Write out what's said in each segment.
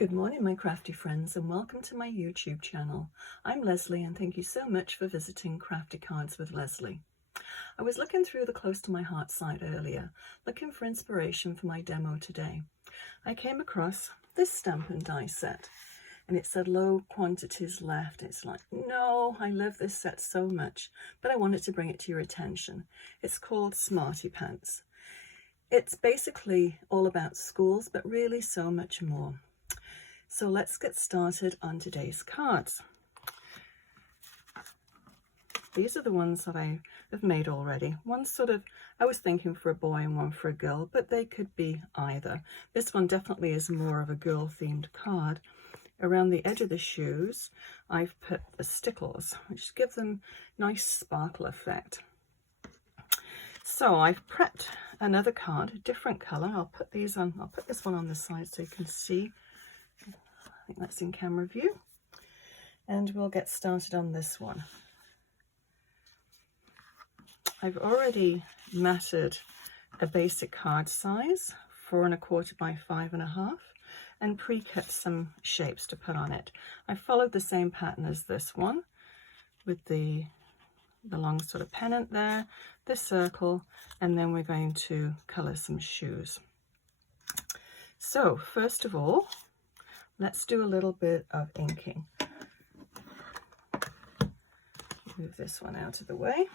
Good morning, my crafty friends, and welcome to my YouTube channel. I'm Leslie, and thank you so much for visiting Crafty Cards with Leslie. I was looking through the Close to My Heart site earlier, looking for inspiration for my demo today. I came across this stamp and die set, and it said low quantities left. It's like, no, I love this set so much, but I wanted to bring it to your attention. It's called Smarty Pants. It's basically all about schools, but really so much more. So let's get started on today's cards. These are the ones that I have made already. One I was thinking for a boy and one for a girl, but they could be either. This one definitely is more of a girl themed card. Around the edge of the shoes, I've put the Stickles, which give them nice sparkle effect. So I've prepped another card, a different color. I'll put this one on the side so you can see. I think that's in camera view, and we'll get started on this one. I've already matted a basic card size, 4 1/4 by 5 1/2, and pre-cut some shapes to put on it. I followed the same pattern as this one with the long sort of pennant there, the circle, and then we're going to color some shoes. So first of all, let's do a little bit of inking. Move this one out of the way.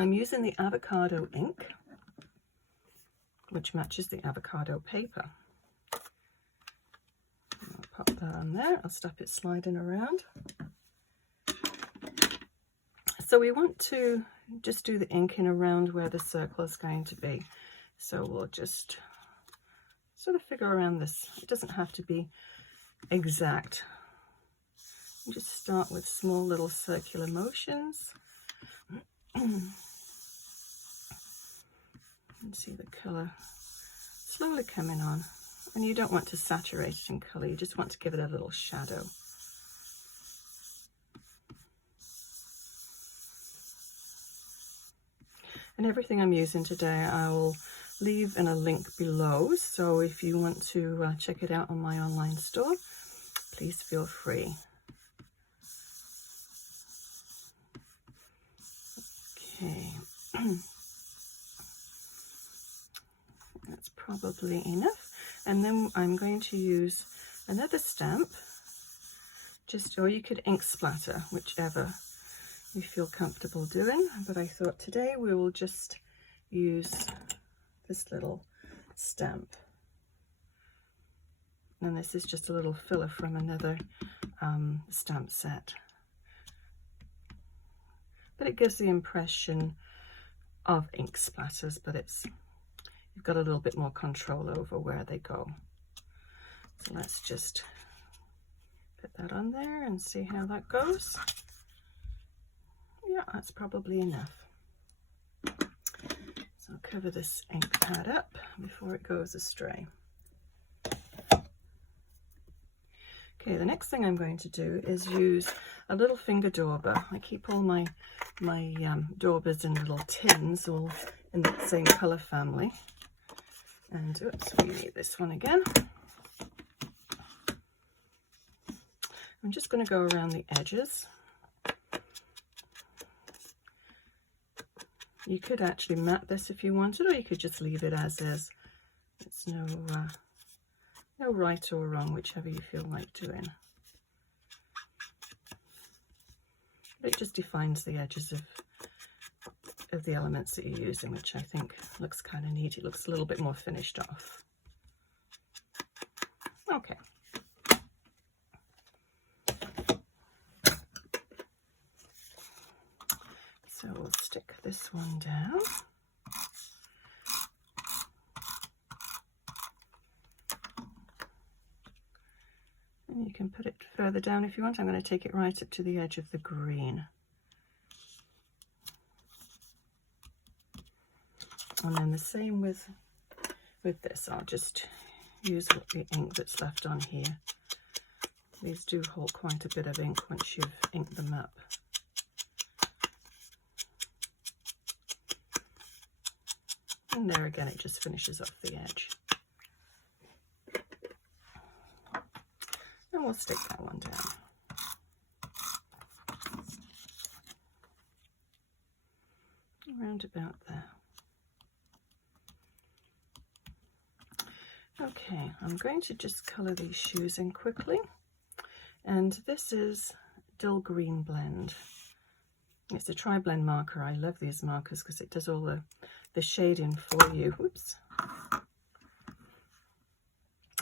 I'm using the avocado ink, which matches the avocado paper. I'll pop that on there. I'll stop it sliding around. So we want to just do the inking around where the circle is going to be. So we'll just sort of figure around this. It doesn't have to be exact. You just start with small little circular motions. And see the colour slowly coming on. And you don't want to saturate it in colour, you just want to give it a little shadow. And everything I'm using today I will leave in a link below, so if you want to check it out on my online store, please feel free. Okay, that's probably enough. And then I'm going to use another stamp, or you could ink splatter, whichever you feel comfortable doing, but I thought today we will just use this little stamp, and this is just a little filler from another stamp set, but it gives the impression of ink splatters, but you've got a little bit more control over where they go. So let's just put that on there and see how that goes. Yeah, that's probably enough. So I'll cover this ink pad up before it goes astray. Okay, the next thing I'm going to do is use a little finger dauber. I keep all my daubers in little tins, all in the same colour family. And oops, we need this one again. I'm just going to go around the edges. You could actually mat this if you wanted, or you could just leave it as is. It's no right or wrong, whichever you feel like doing. But it just defines the edges of the elements that you're using, which I think looks kind of neat. It looks a little bit more finished off. Okay. So we'll stick this one down. And you can put it further down if you want. I'm going to take it right up to the edge of the green. And then the same with this. I'll just use the ink that's left on here. These do hold quite a bit of ink once you've inked them up. And there again, it just finishes off the edge. And we'll stick that one down. Around about there. Okay, I'm going to just colour these shoes in quickly. And this is Dull Green Blend. It's a tri-blend marker. I love these markers because it does all the shading for you. Whoops.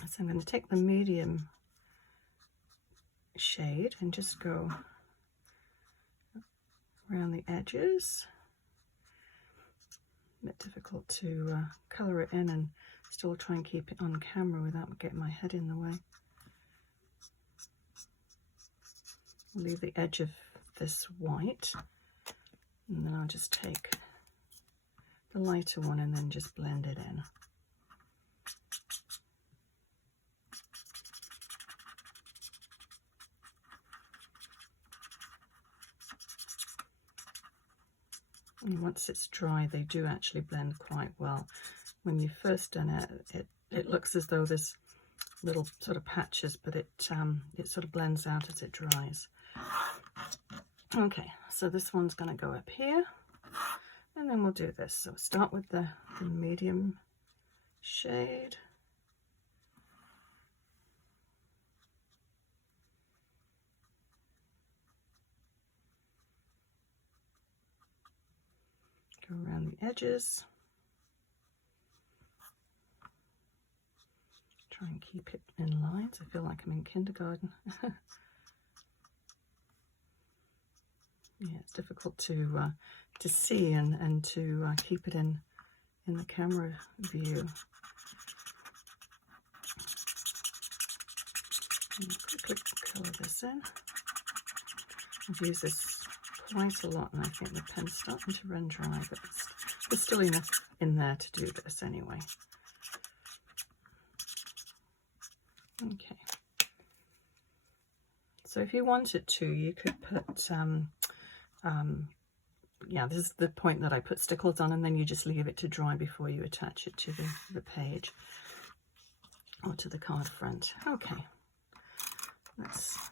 So I'm going to take the medium shade and just go around the edges. A bit difficult to colour it in and still try and keep it on camera without getting my head in the way. I'll leave the edge of this white, and then I'll just take the lighter one and then just blend it in. And once it's dry, they do actually blend quite well. When you've first done it, it looks as though there's little sort of patches, but it sort of blends out as it dries. Okay, so this one's going to go up here, and then we'll do this. So start with the medium shade. Go around the edges. Try and keep it in lines. I feel like I'm in kindergarten. Yeah, it's difficult to see and to keep it in the camera view. Quickly colour this in. I've used this quite a lot, and I think the pen's starting to run dry, but there's still enough in there to do this anyway. Okay. So if you wanted to, you could put yeah, this is the point that I put Stickles on, and then you just leave it to dry before you attach it to the page or to the card front. Okay, let's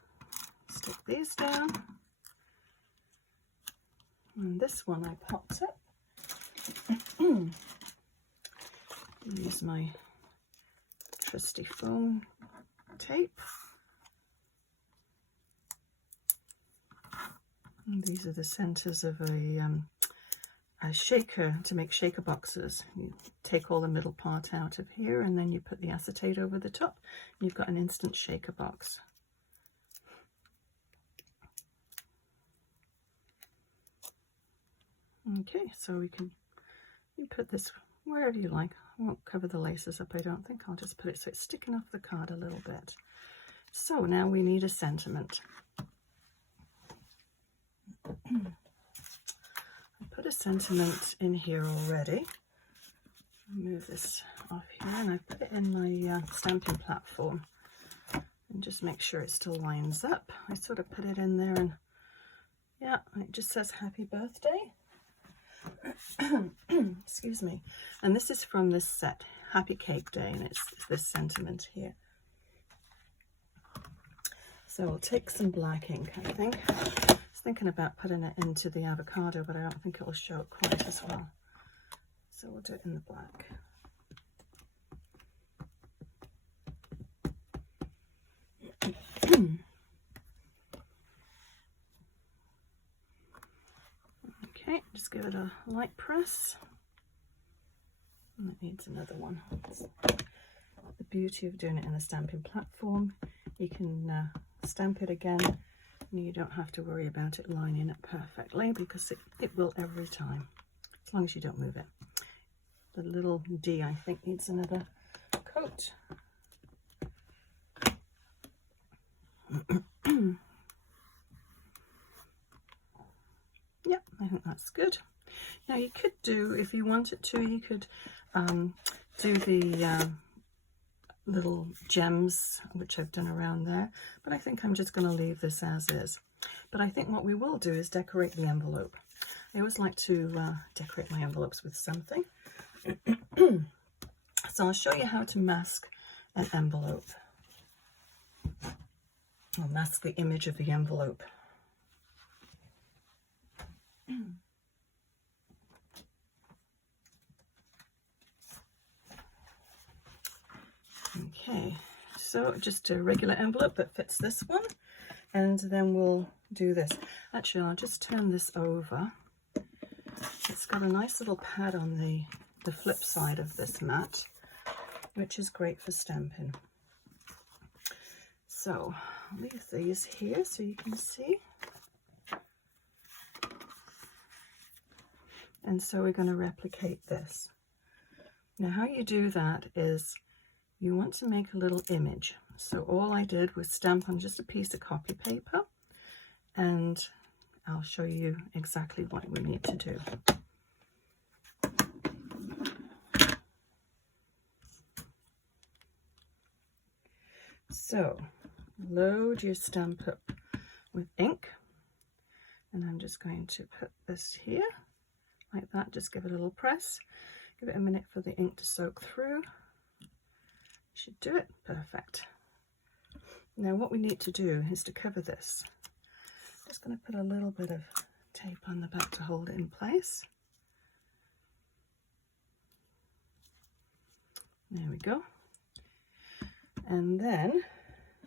stick these down. And this one I popped up. Use my trusty foam tape. And these are the centers of a shaker to make shaker boxes. You take all the middle part out of here, and then you put the acetate over the top. You've got an instant shaker box. Okay, so you put this wherever you like. I won't cover the laces up, I don't think. I'll just put it so it's sticking off the card a little bit. So now we need a sentiment. I put a sentiment in here already. Move this off here, and I put it in my stamping platform, and just make sure it still lines up. I sort of put it in there, and yeah, it just says happy birthday. Excuse me. And this is from this set, Happy Cake Day, and it's this sentiment here. So we'll take some black ink, I think. I was thinking about putting it into the avocado, but I don't think it will show it quite as well. So we'll do it in the black. Okay, just give it a light press. And it needs another one. That's the beauty of doing it in the stamping platform. You can stamp it again, and you don't have to worry about it lining up perfectly, because it will every time, as long as you don't move it. The little D, I think, needs another coat. Yep, I think that's good. Now you could do, if you wanted to, you could do the little gems, which I've done around there, but I think I'm just going to leave this as is. But I think what we will do is decorate the envelope. I always like to decorate my envelopes with something. So I'll show you how to mask an envelope. I'll mask the image of the envelope. Okay, so just a regular envelope that fits this one, and then we'll do this. Actually, I'll just turn this over. It's got a nice little pad on the flip side of this mat, which is great for stamping. So I'll leave these here so you can see. And so we're going to replicate this. Now how you do that is you want to make a little image. So all I did was stamp on just a piece of copy paper, and I'll show you exactly what we need to do. So load your stamp up with ink, and I'm just going to put this here like that. Just give it a little press, give it a minute for the ink to soak through. Should do it. Perfect. Now what we need to do is to cover this. I'm just going to put a little bit of tape on the back to hold it in place. There we go. And then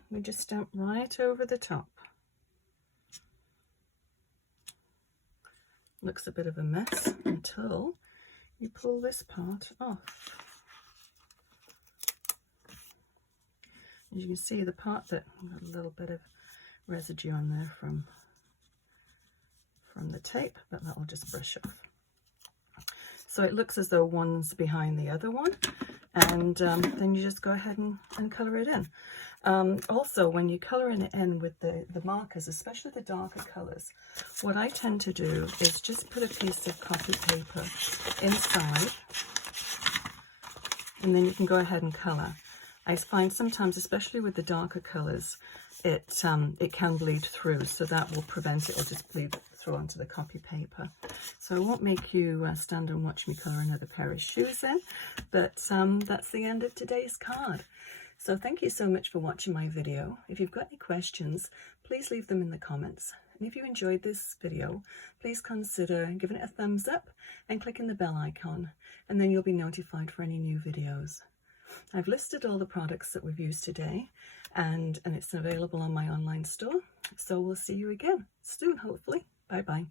we just stamp right over the top. Looks a bit of a mess until you pull this part off. As you can see, the part that got a little bit of residue on there from the tape, but that will just brush off. So it looks as though one's behind the other one, and then you just go ahead and colour it in. Also, when you're colouring it in with the markers, especially the darker colours, what I tend to do is just put a piece of copy paper inside, and then you can go ahead and colour. I find sometimes, especially with the darker colours, it can bleed through, so that will prevent it or just bleed through onto the copy paper. So I won't make you stand and watch me colour another pair of shoes in, but that's the end of today's card. So thank you so much for watching my video. If you've got any questions, please leave them in the comments. And if you enjoyed this video, please consider giving it a thumbs up and clicking the bell icon, and then you'll be notified for any new videos. I've listed all the products that we've used today, and it's available on my online store. So we'll see you again soon, hopefully. Bye bye.